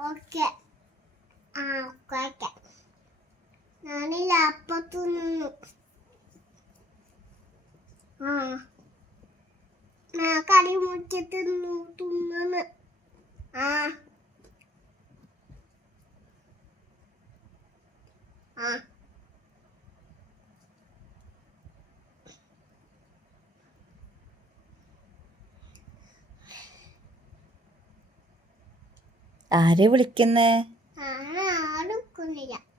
Okay. ആ okay okay ഞാനില്ല നിന്നു ആ. ഞാൻ കടി മുറ്റിട്ട് തിന്നു ആ ആ ആരെ വിളിക്കുന്നേ?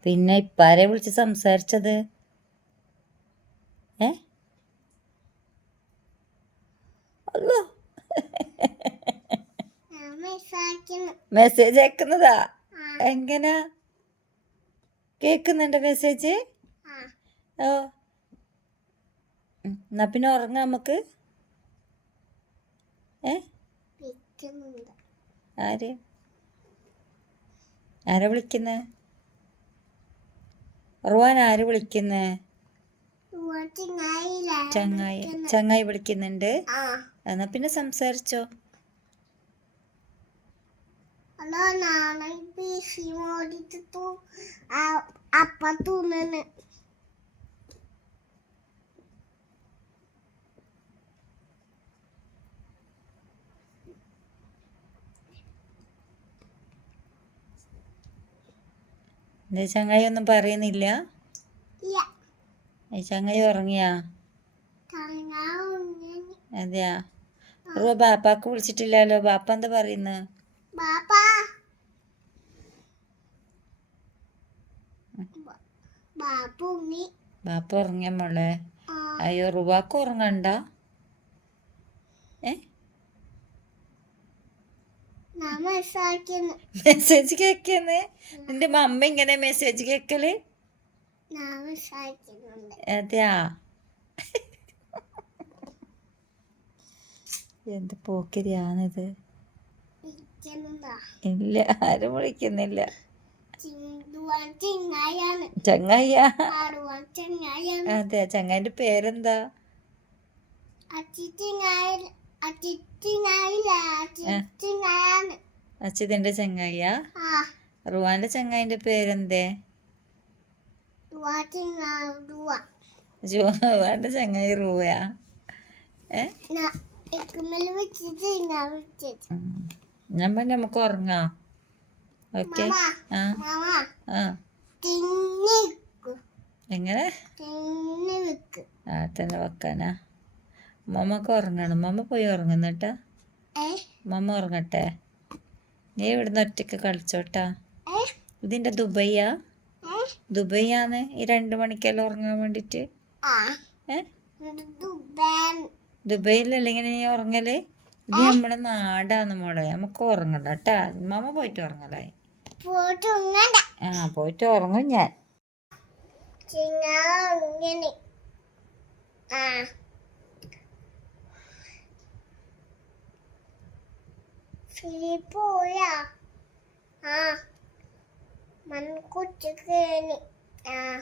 പിന്നെ ഇപ്പൊ ആരെ വിളിച്ച് സംസാരിച്ചത്? ഏ? അല്ലോ മെസ്സേജ് അയക്കുന്നതാ? എങ്ങനാ? കേക്കുന്നുണ്ട് മെസ്സേജ്? ഓ. എന്നാ പിന്നെ ഉറങ്ങാം നമുക്ക്. ഏ? ആര്? ആരാ വിളിക്കുന്നത് റുവാൻ ആര് വിളിക്കുന്നത് ചങ്ങായി. ചങ്ങായി വിളിക്കുന്നുണ്ട്. എന്നാ പിന്നെ സംസാരിച്ചോ. ഹലോ നാളെ അപ്പ മോടിച്ചു എന്റെ ചങ്ങായി ഒന്നും പറയുന്നില്ല? ചങ്ങായി ഉറങ്ങിയാ? അതെയാ? അപ്പൊ ബാപ്പാക്ക് വിളിച്ചിട്ടില്ലല്ലോ. ബാപ്പ എന്താ പറയുന്നു? ബാപ്പാ. ഉറങ്ങിയ മോളെ? അയ്യോ റുവാക്ക് ഉറങ്ങണ്ട? ഏ? മെസ്സേജ് കേക്കുന്നേ? നിന്റെ മമ്മ ഇങ്ങനെ മെസ്സേജ് കേക്കൽ? അതെയാ? എന്ത് പോക്കരിയാണിത്? ഇല്ല ആരും വിളിക്കുന്നില്ല. ചങ്ങായ അതെ ചങ്ങായിന്റെ പേരെന്താ? അച്ഛതിന്റെ ചങ്ങായിയാ? റുവാന്റെ ചങ്ങായിന്റെ പേരെന്തേ? റുവാന്റെ ചങ്ങായി റുവയാ ഞാൻ പറഞ്ഞ നമുക്ക് ഉറങ്ങാം. ഓക്കെ. എങ്ങനെ? ആ തന്നെ വെക്കാനാ. മമ്മക്ക് ഉറങ്ങണം. മമ്മ പോയി ഉറങ്ങുന്നട്ടാ മമ്മ ഉറങ്ങട്ടെ. നീ ഇവിടുന്ന് ഒറ്റയ്ക്ക് കളിച്ചോട്ടാ. ഇതിന്റെ ദുബൈയാ? ദുബൈയാന്ന് ഈ രണ്ട് മണിക്കെല്ലാം ഉറങ്ങാൻ വേണ്ടിട്ട്. ദുബൈയിലല്ല ഇങ്ങനെ നീ ഉറങ്ങൽ? ഇത് നമ്മുടെ നാടാന്ന് മോളെ. നമുക്ക് ഉറങ്ങണ്ട കേട്ടാ. മമ്മ പോയിട്ട് ഉറങ്ങലായി ആ പോയിട്ട് ഉറങ്ങും ഞാൻ. ആ. പോയാ ആ മൺകുട്ടി കേണി ആ.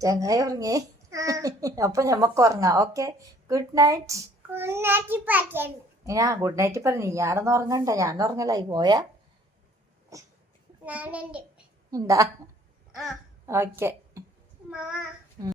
ചങ്ങായി ഉറങ്ങി. അപ്പൊ ഞമ്മക്ക് ഉറങ്ങാം. ഓക്കെ. Good night. ഞാൻ ഗുഡ് നൈറ്റ് പറഞ്ഞു ഞാനൊന്നും ഉറങ്ങണ്ട. ഞാൻ ഉറങ്ങലായി. പോയാ? ഉണ്ടാ ഓക്കെ.